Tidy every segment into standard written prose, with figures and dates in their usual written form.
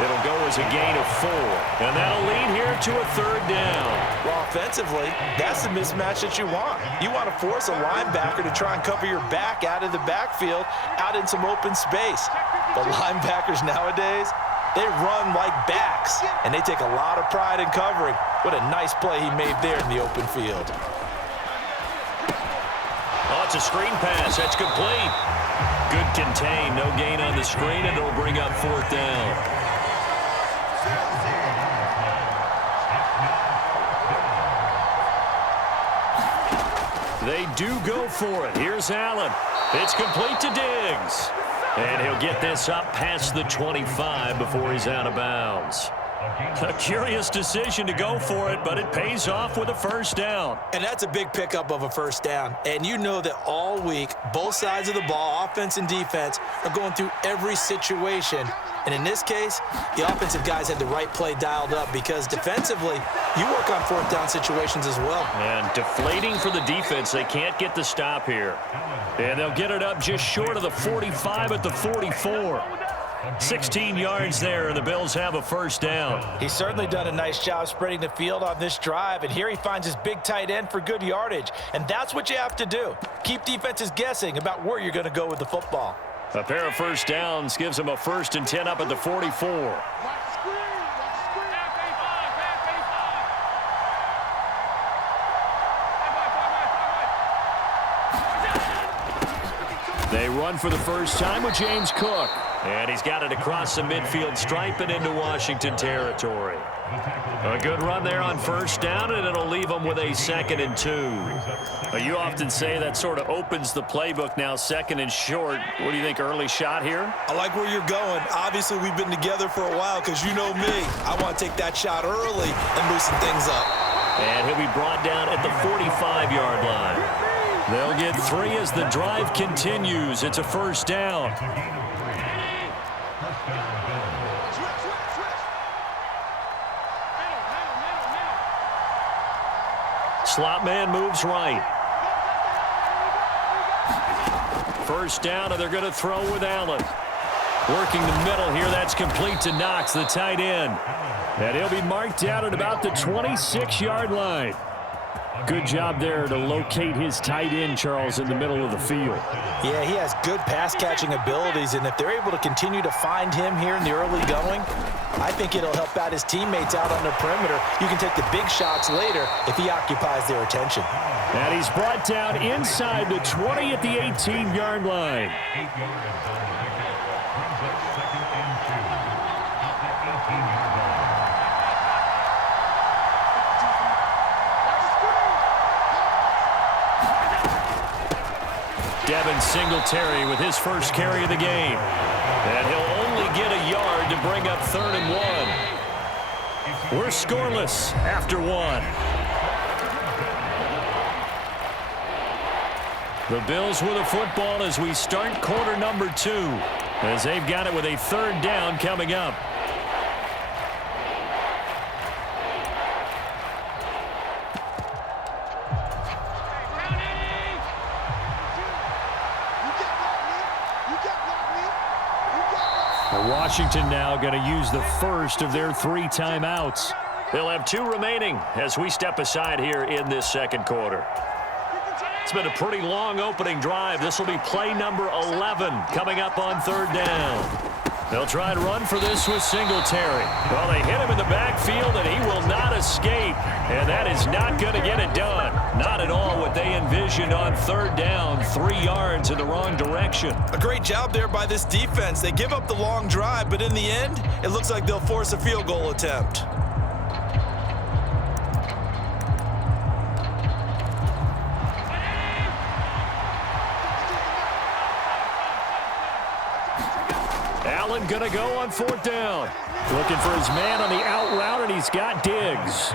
It'll go as a gain of 4. And that'll lead here to a 3rd down. Well, offensively, that's the mismatch that you want. You want to force a linebacker to try and cover your back out of the backfield, out in some open space. The linebackers nowadays, they run like backs, and they take a lot of pride in covering. What a nice play he made there in the open field. Oh, it's a screen pass. That's complete. Good contain. No gain on the screen, and it'll bring up 4th down. They do go for it. Here's Allen. It's complete to Diggs. And he'll get this up past the 25 before he's out of bounds. A curious decision to go for it, but it pays off with a 1st down. And that's a big pickup of a 1st down. And you know that all week, both sides of the ball, offense and defense, are going through every situation. And in this case, the offensive guys had the right play dialed up because defensively, you work on 4th down situations as well. And deflating for the defense. They can't get the stop here. And they'll get it up just short of the 45 at the 44. 16 yards there, and the Bills have a 1st down. He's certainly done a nice job spreading the field on this drive, and here he finds his big tight end for good yardage. And that's what you have to do. Keep defenses guessing about where you're going to go with the football. A pair of 1st downs gives him a 1st and 10 up at the 44. They run for the first time with James Cook. And he's got it across the midfield stripe and into Washington territory. A good run there on 1st down, and it'll leave them with a 2nd and 2. You often say that sort of opens the playbook now, 2nd and short. What do you think, early shot here? I like where you're going. Obviously, we've been together for a while because you know me. I want to take that shot early and loosen things up. And he'll be brought down at the 45-yard line. They'll get 3 as the drive continues. It's a 1st down. Slot man moves right. 1st down, and they're going to throw with Allen. Working the middle here, that's complete to Knox, the tight end. And he'll be marked down at about the 26-yard line. Good job there to locate his tight end, Charles, in the middle of the field. Yeah, he has good pass-catching abilities, and if they're able to continue to find him here in the early going, I think it'll help out his teammates out on the perimeter. You can take the big shots later if he occupies their attention. And he's brought down inside the 20 at the 18-yard line. Devin Singletary with his first carry of the game. And he'll only get a yard to bring up 3rd and 1. We're scoreless after 1. The Bills with a football as we start quarter number 2. As they've got it with a 3rd down coming up. Washington now going to use the first of their 3 timeouts. They'll have 2 remaining as we step aside here in this 2nd quarter. It's been a pretty long opening drive. This will be play number 11 coming up on 3rd down. They'll try to run for this with Singletary. Well, they hit him in the backfield, and he will not escape. And that is not going to get it done. Not at all what they envisioned on 3rd down. 3 yards in the wrong direction. A great job there by this defense. They give up the long drive, but in the end, it looks like they'll force a field goal attempt. Allen going to go on 4th down. Looking for his man on the out route, and he's got Diggs.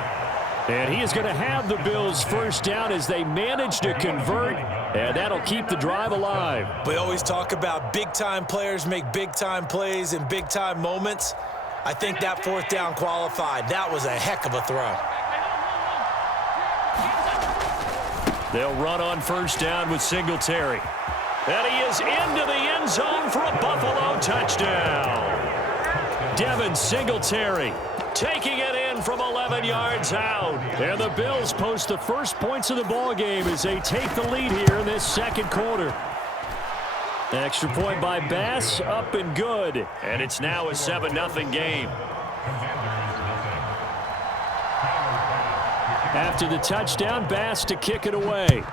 And he is going to have the Bills' 1st down as they manage to convert, and that'll keep the drive alive. We always talk about big-time players make big-time plays in big-time moments. I think that 4th down qualified. That was a heck of a throw. They'll run on 1st down with Singletary. And he is into the end zone for a Buffalo touchdown. Devin Singletary taking it in from 11 yards out. And the Bills post the first points of the ball game as they take the lead here in this second quarter. Extra point by Bass, up and good. And it's now a 7-0 game. After the touchdown, Bass to kick it away.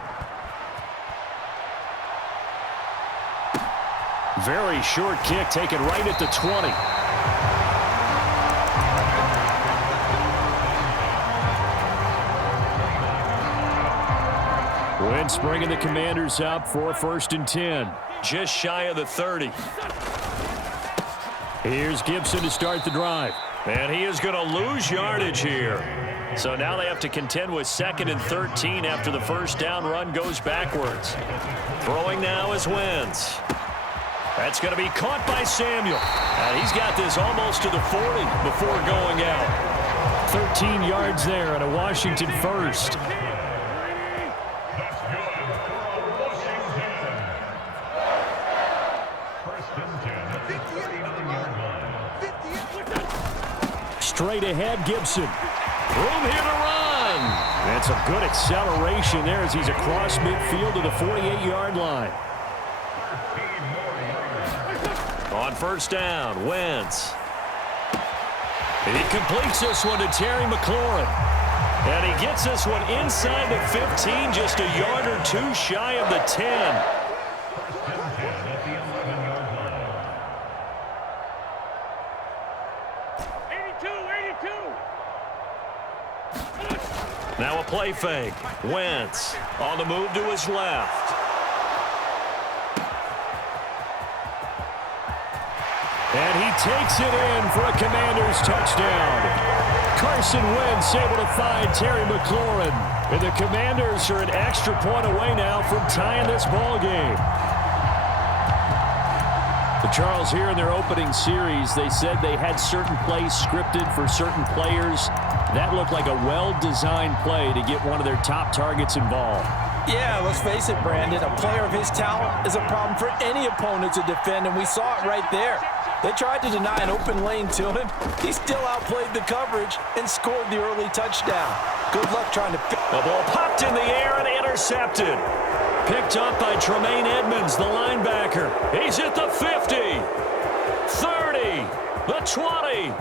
Very short kick taken right at the 20. Wentz bringing the Commanders up for 1st and 10. Just shy of the 30. Here's Gibson to start the drive. And he is going to lose yardage here. So now they have to contend with 2nd and 13 after the first down run goes backwards. Throwing now is Wentz. That's going to be caught by Samuel. And he's got this almost to the 40 before going out. 13 yards there and a Washington first. Straight ahead, Gibson. Room here to run. That's a good acceleration there as he's across midfield to the 48-yard line. On first down, Wentz. He completes this one to Terry McLaurin. And he gets this one inside the 15, just a yard or two shy of the 10. Now a play fake. Wentz on the move to his left. And he takes it in for a Commanders touchdown. Carson Wentz able to find Terry McLaurin. And the Commanders are an extra point away now from tying this ball game. The Charles, here in their opening series, they said they had certain plays scripted for certain players. That looked like a well-designed play to get one of their top targets involved. Yeah, let's face it, Brandon. A player of his talent is a problem for any opponent to defend, and we saw it right there. They tried to deny an open lane to him. He still outplayed the coverage and scored the early touchdown. Good luck trying to... The ball popped in the air and intercepted. Picked up by Tremaine Edmonds, the linebacker. He's at the 50, 30, the 20.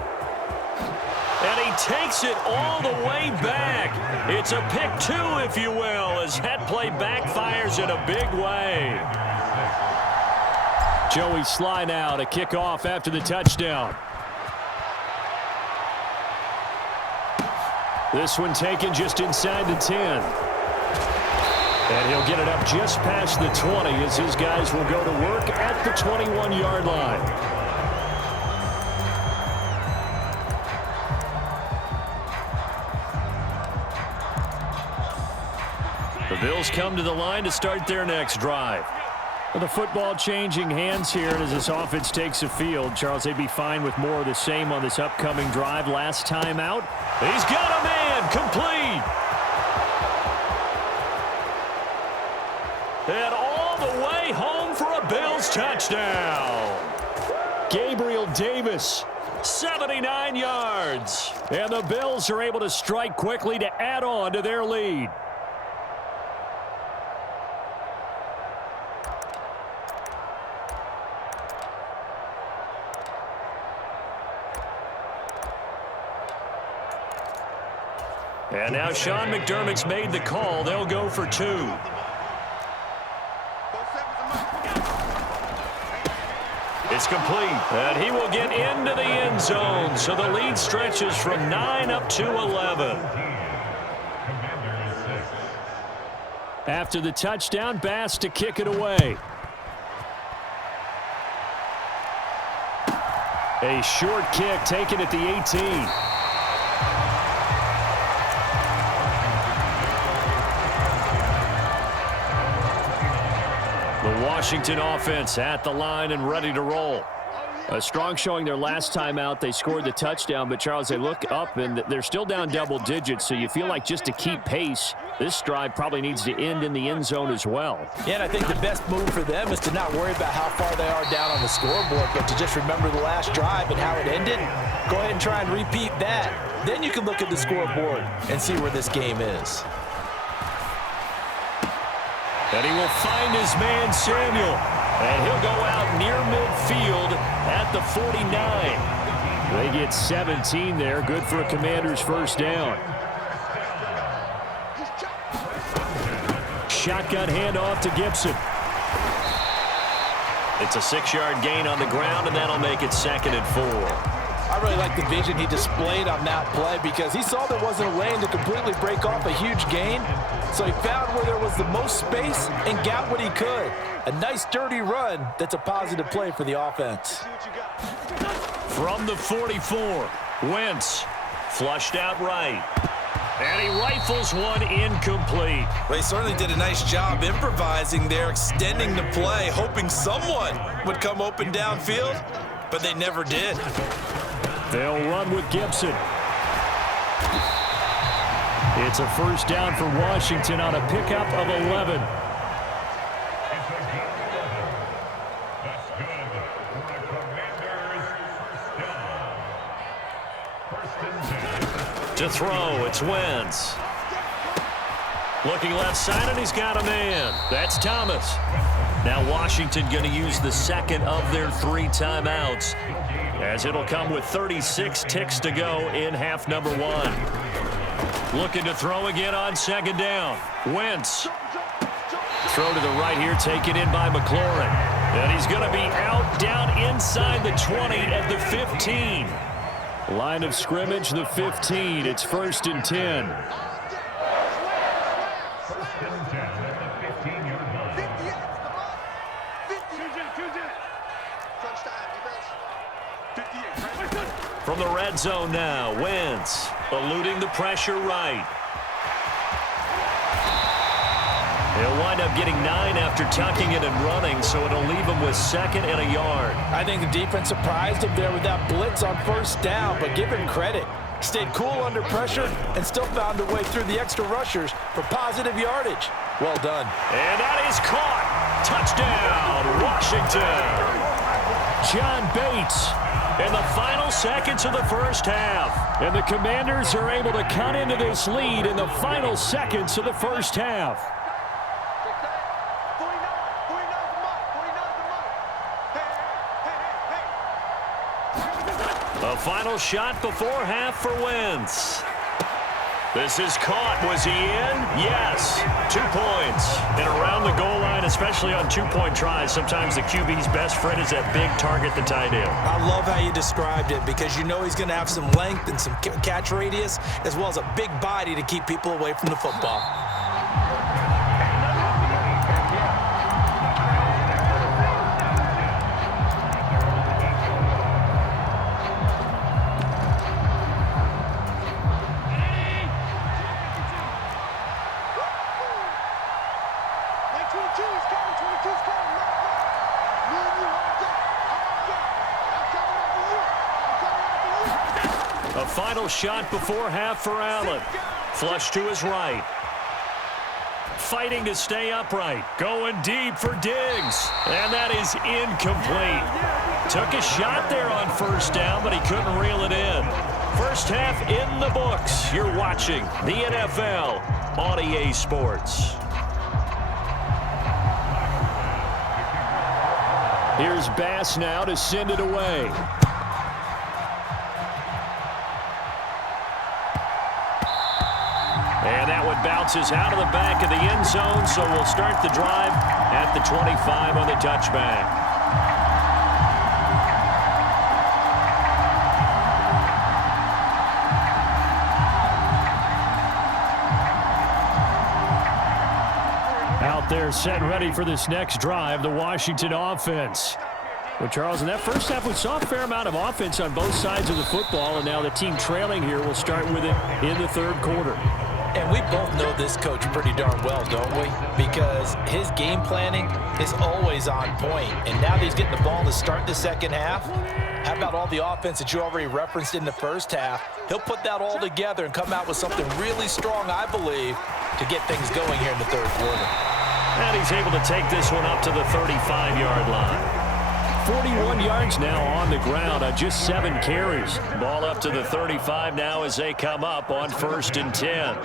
And he takes it all the way back. It's a pick two, if you will, as that play backfires in a big way. Joey Sly now to kick off after the touchdown. This one taken just inside the 10. And he'll get it up just past the 20 as his guys will go to work at the 21-yard line. The Bills come to the line to start their next drive. Well, the football changing hands here as this offense takes the field. Charles, they'd be fine with more of the same on this upcoming drive. Last time out, he's got a man complete. And all the way home for a Bills touchdown. Gabriel Davis, 79 yards. And the Bills are able to strike quickly to add on to their lead. And now Sean McDermott's made the call. They'll go for two. It's complete. And he will get into the end zone. So the lead stretches from 9 up to 11. After the touchdown, Bass to kick it away. A short kick taken at the 18. The Washington offense at the line and ready to roll. A strong showing their last time out. They scored the touchdown, but Charles, they look up and they're still down double digits, so you feel like just to keep pace, this drive probably needs to end in the end zone as well. Yeah, and I think the best move for them is to not worry about how far they are down on the scoreboard, but to just remember the last drive and how it ended. Go ahead and try and repeat that. Then you can look at the scoreboard and see where this game is. And he will find his man, Samuel. And he'll go out near midfield at the 49. They get 17 there. Good for a Commanders first down. Shotgun handoff to Gibson. It's a 6-yard gain on the ground, and that'll make it 2nd and 4. I really like the vision he displayed on that play because he saw there wasn't a lane to completely break off a huge gain. So he found where there was the most space and got what he could. A nice dirty run that's a positive play for the offense. From the 44, Wentz flushed out right. And he rifles one incomplete. Well, he certainly did a nice job improvising there, extending the play, hoping someone would come open downfield, but they never did. They'll run with Gibson. It's a first down for Washington on a pickup of 11. To throw, it's Wentz. Looking left side, and he's got a man. That's Thomas. Now Washington going to use the second of their 3 timeouts, as it'll come with 36 ticks to go in half number 1. Looking to throw again on 2nd down. Wentz. Throw to the right here, taken in by McLaurin. And he's going to be out down inside the 20 at the 15. Line of scrimmage, the 15. It's 1st and 10. From the red zone now, Wentz eluding the pressure right. He'll wind up getting 9 after tucking it and running, so it'll leave him with 2nd and a yard. I think the defense surprised him there with that blitz on 1st down, but give him credit. Stayed cool under pressure and still found a way through the extra rushers for positive yardage. Well done. And that is caught. Touchdown, Washington. John Bates. In the final seconds of the first half. And the Commanders are able to cut into this lead in the final seconds of the first half. A final shot before half for Wentz. This is caught. Was he in? Yes. 2 points. And around the goal line, especially on 2-point tries, sometimes the QB's best friend is that big target, the tight end. I love how you described it because you know he's going to have some length and some catch radius as well as a big body to keep people away from the football. A final shot before half for Allen. Flush to his right. Fighting to stay upright. Going deep for Diggs. And that is incomplete. Took a shot there on 1st down, but he couldn't reel it in. First half in the books. You're watching the NFL on EA Sports. Here's Bass now to send it away. And that one bounces out of the back of the end zone, so we'll start the drive at the 25 on the touchback. Out there set ready for this next drive, the Washington offense. Well, Charles, in that first half, we saw a fair amount of offense on both sides of the football, and now the team trailing here will start with it in the 3rd quarter. And we both know this coach pretty darn well, don't we? Because his game planning is always on point. And now that he's getting the ball to start the second half, how about all the offense that you already referenced in the first half? He'll put that all together and come out with something really strong, I believe, to get things going here in the third quarter. And he's able to take this one up to the 35-yard line. 41 yards now on the ground on just 7 carries. Ball up to the 35 now as they come up on 1st and 10.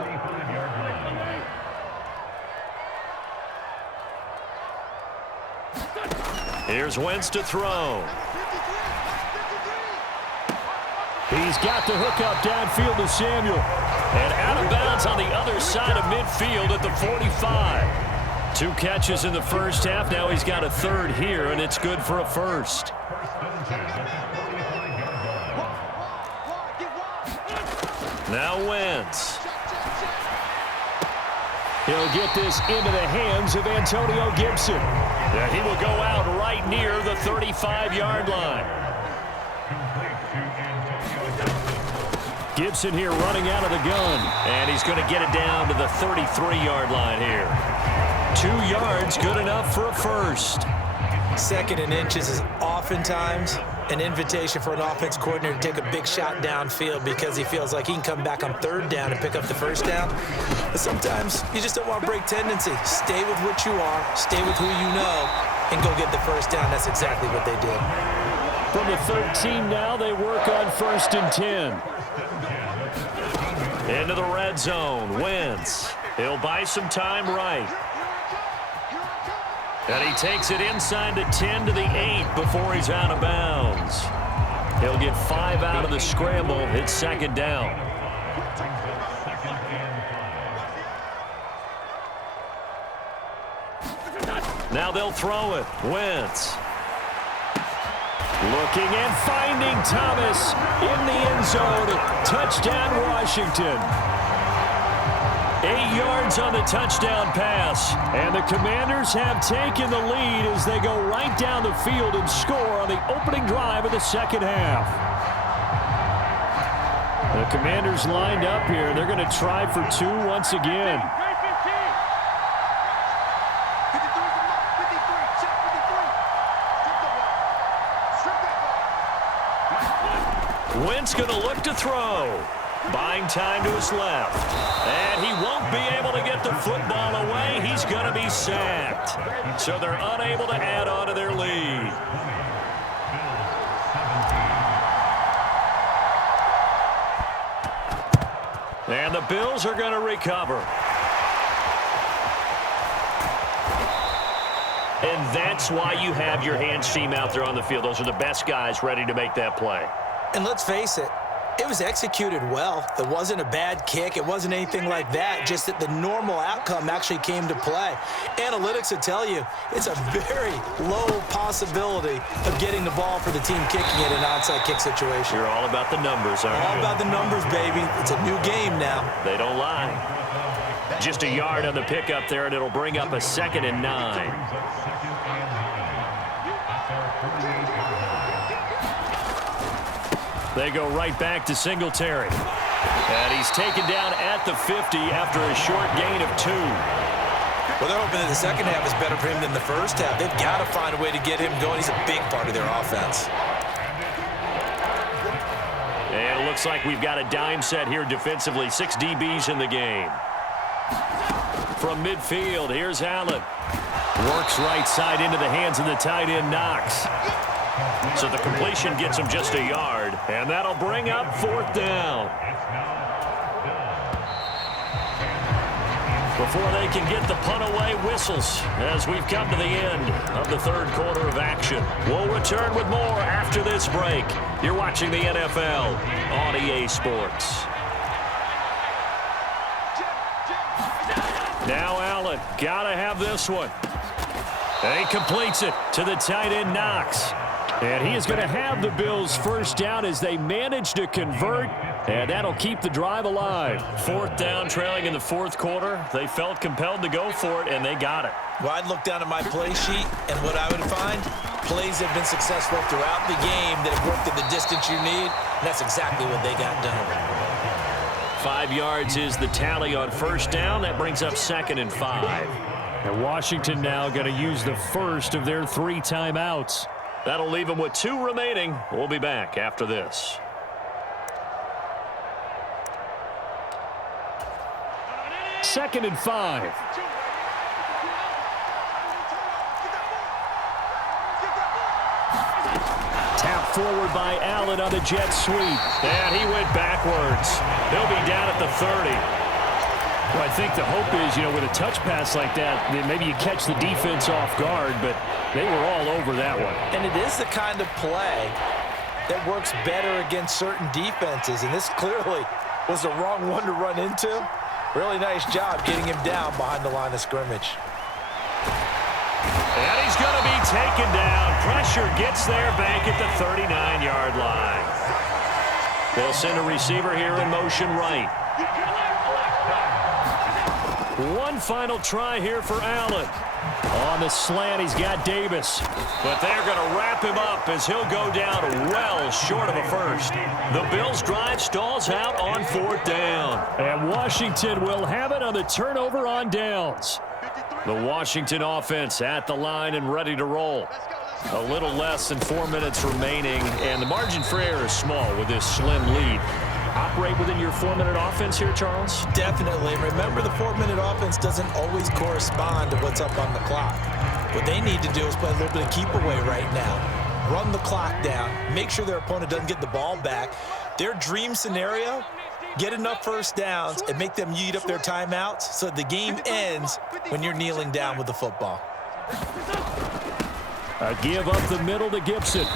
Here's Wentz to throw. He's got the hook up downfield to Samuel. And out of bounds on the other side of midfield at the 45. 2 catches in the first half. Now he's got a 3rd here, and it's good for a 1st. Now Wentz. He'll get this into the hands of Antonio Gibson. And he will go out right near the 35-yard line. Gibson here running out of the gun. And he's going to get it down to the 33-yard line here. 2 yards, good enough for a 1st. 2nd and inches is oftentimes an invitation for an offense coordinator to take a big shot downfield because he feels like he can come back on 3rd down and pick up the 1st down. But sometimes you just don't want to break tendency. Stay with what you are, stay with who you know, and go get the 1st down. That's exactly what they did. From the 13 now, they work on 1st and 10. Into the red zone, Wentz. He'll buy some time right. And he takes it inside the 10 to the 8 before he's out of bounds. He'll get 5 out of the scramble. It's 2nd down. Now they'll throw it. Wentz. Looking and finding Thomas in the end zone. Touchdown, Washington. 8 yards on the touchdown pass. And the Commanders have taken the lead as they go right down the field and score on the opening drive of the second half. The Commanders lined up here. They're going to try for 2 once again. Wentz going to look to throw. Buying time to his left. And he won't be able to get the football away. He's going to be sacked. So they're unable to add on to their lead. And the Bills are going to recover. And that's why you have your hands team out there on the field. Those are the best guys ready to make that play. And let's face it, it was executed well. It wasn't a bad kick. It wasn't anything like that. Just that the normal outcome actually came to play. Analytics will tell you it's a very low possibility of getting the ball for the team kicking it in an onside kick situation. You're all about the numbers, aren't you? All about the numbers, baby. It's a new game now. They don't lie. Just a yard on the pickup there, and it'll bring up a 2nd and 9. They go right back to Singletary. And he's taken down at the 50 after a short gain of 2. Well, they're hoping that the second half is better for him than the first half. They've got to find a way to get him going. He's a big part of their offense. And it looks like we've got a dime set here defensively. 6 DBs in the game. From midfield, here's Allen. Works right side into the hands of the tight end, Knox. So the completion gets him just a yard, and that'll bring up 4th down. Before they can get the punt away, whistles as we've come to the end of the third quarter of action. We'll return with more after this break. You're watching the NFL on EA Sports. Now Allen, gotta have this one. And he completes it to the tight end, Knox. And he is going to have the Bills first down as they manage to convert, and that'll keep the drive alive. 4th down, trailing in the 4th quarter. They felt compelled to go for it, and they got it. Well, I'd look down at my play sheet, and what I would find, plays have been successful throughout the game that have worked at the distance you need, and that's exactly what they got done. 5 yards is the tally on first down. That brings up 2nd and 5. And Washington now going to use the first of their 3 timeouts. That'll leave them with 2 remaining. We'll be back after this. Second and 5. Tap forward by Allen on the jet sweep. And he went backwards. He'll be down at the 30. Well, I think the hope is, with a touch pass like that, maybe you catch the defense off guard, but they were all over that one. And it is the kind of play that works better against certain defenses, and this clearly was the wrong one to run into. Really nice job getting him down behind the line of scrimmage. And he's going to be taken down. Pressure gets there back at the 39-yard line. They'll send a receiver here in motion right. One final try here for Allen. On the slant, he's got Davis. But they're going to wrap him up as he'll go down well short of a first. The Bills' drive stalls out on 4th down. And Washington will have it on the turnover on downs. The Washington offense at the line and ready to roll. A little less than 4 minutes remaining, and the margin for error is small with this slim lead. Operate within your 4-minute offense here, Charles? Definitely. Remember, the 4-minute offense doesn't always correspond to what's up on the clock. What they need to do is play a little bit of keep away right now. Run the clock down. Make sure their opponent doesn't get the ball back. Their dream scenario, get enough first downs and make them eat up their timeouts so the game ends when you're kneeling down with the football. A give up the middle to Gibson.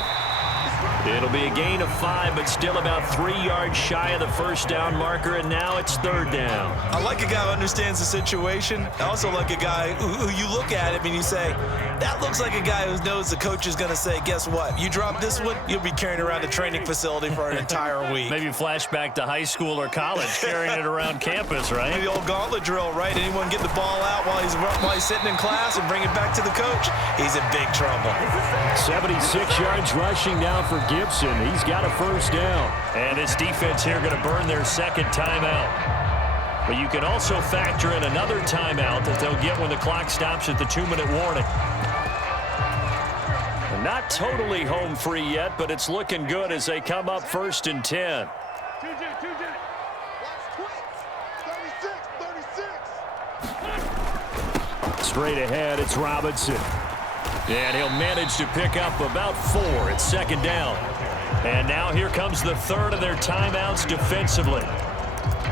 It'll be a gain of 5, but still about 3 yards shy of the first down marker, and now it's 3rd down. I like a guy who understands the situation. I also like a guy who you look at him and you say, that looks like a guy who knows the coach is going to say, guess what? You drop this one, you'll be carrying around a training facility for an entire week. Maybe flashback to high school or college, carrying it around campus, right? The old gauntlet drill, right? Anyone get the ball out while he's sitting in class and bring it back to the coach? He's in big trouble. 76 yards rushing now for Gibson. He's got a first down. And his defense here going to burn their 2nd timeout. But you can also factor in another timeout that they'll get when the clock stops at the 2-minute warning. Not totally home free yet, but it's looking good as they come up 1st and 10. Straight ahead, it's Robinson. And he'll manage to pick up about 4 at 2nd down. And now here comes the 3rd of their timeouts defensively.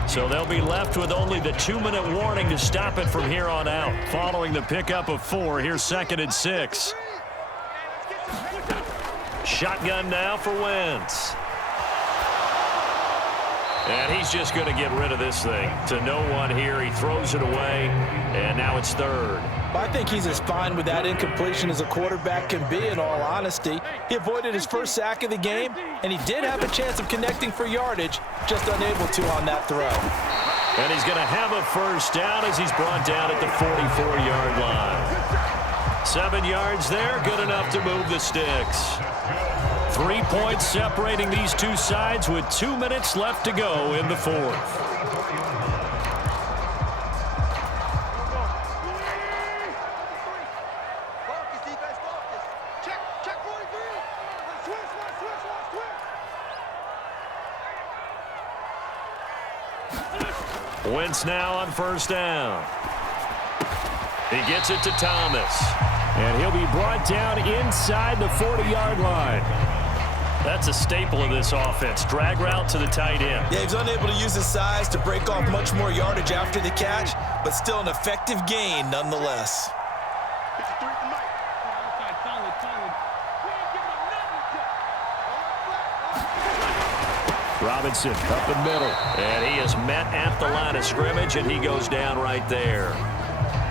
So they'll be left with only the 2-minute warning to stop it from here on out. Following the pickup of 4, here's 2nd and 6. Shotgun now for Wentz. And he's just going to get rid of this thing. To no one here. He throws it away, and now it's 3rd. I think he's as fine with that incompletion as a quarterback can be, in all honesty. He avoided his first sack of the game, and he did have a chance of connecting for yardage, just unable to on that throw. And he's going to have a first down as he's brought down at the 44-yard line. 7 yards there, good enough to move the sticks. 3 points separating these two sides with 2 minutes left to go in the 4th. Wentz now on first down. He gets it to Thomas. And he'll be brought down inside the 40-yard line. That's a staple of this offense. Drag route to the tight end. Yeah, he's unable to use his size to break off much more yardage after the catch, but still an effective gain nonetheless. Robinson up the middle. And he is met at the line of scrimmage, and he goes down right there.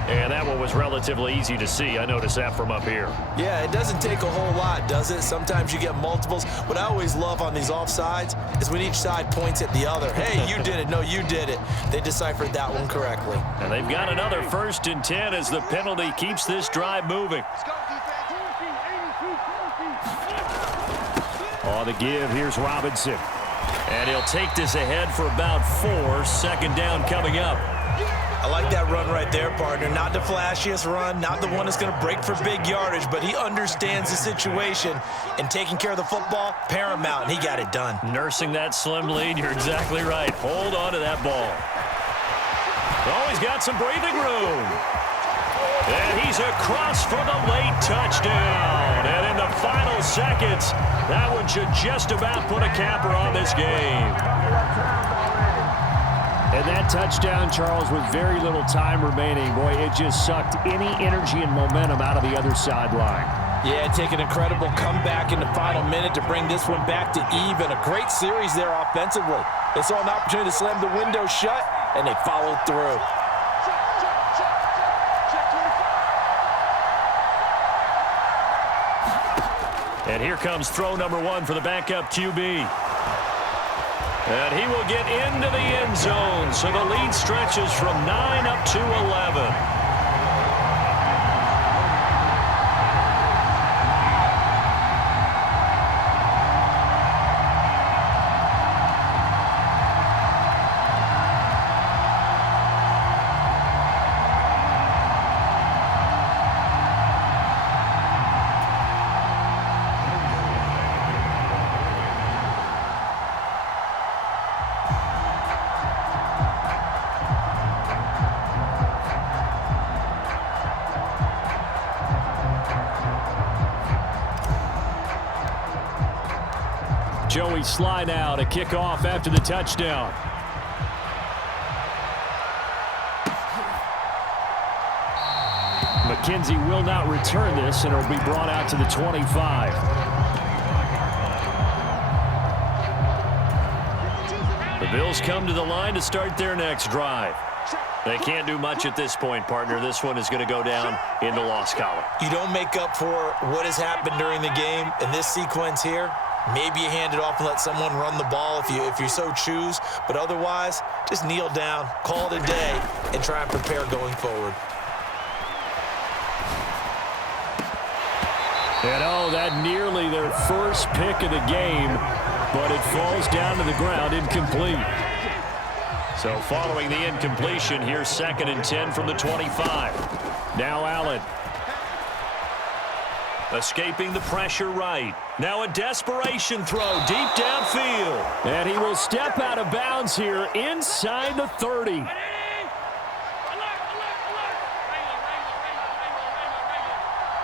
And that one was relatively easy to see. I noticed that from up here. Yeah, it doesn't take a whole lot, does it? Sometimes you get multiples. What I always love on these offsides is when each side points at the other. Hey, you did it. No, you did it. They deciphered that one correctly. And they've got another 1st and 10 as the penalty keeps this drive moving. On the give, here's Robinson. And he'll take this ahead for about 4. Second down coming up. I like that run right there, partner. Not the flashiest run, not the one that's going to break for big yardage, but he understands the situation, and taking care of the football, paramount, and he got it done. Nursing that slim lead, you're exactly right. Hold on to that ball. Oh, he's got some breathing room. And he's across for the late touchdown. And in the final seconds, that one should just about put a capper on this game. And that touchdown, Charles, with very little time remaining, boy, it just sucked any energy and momentum out of the other sideline. Yeah, take an incredible comeback in the final minute to bring this one back to even. A great series there offensively. They saw an opportunity to slam the window shut, and they followed through. And here comes throw number 1 for the backup QB. And he will get into the end zone. So the lead stretches from 9 up to 11. Joey Sly now to kick off after the touchdown. McKenzie will not return this, and it'll be brought out to the 25. The Bills come to the line to start their next drive. They can't do much at this point, partner. This one is going to go down in the loss column. You don't make up for what has happened during the game in this sequence here. Maybe you hand it off and let someone run the ball if you so choose. But otherwise, just kneel down, call it a day, and try and prepare going forward. And oh, that nearly their first pick of the game, but it falls down to the ground incomplete. So following the incompletion, here's 2nd and 10 from the 25. Now Allen. Escaping the pressure right. Now a desperation throw deep downfield. And he will step out of bounds here inside the 30.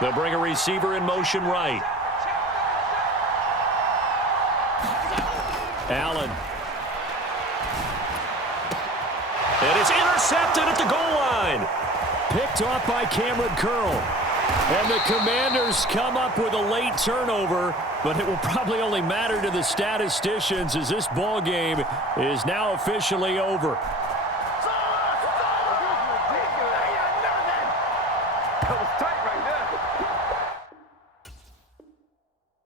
They'll bring a receiver in motion right. Allen. And it's intercepted at the goal line. Picked off by Cameron Curl. And the Commanders come up with a late turnover, but it will probably only matter to the statisticians as this ball game is now officially over.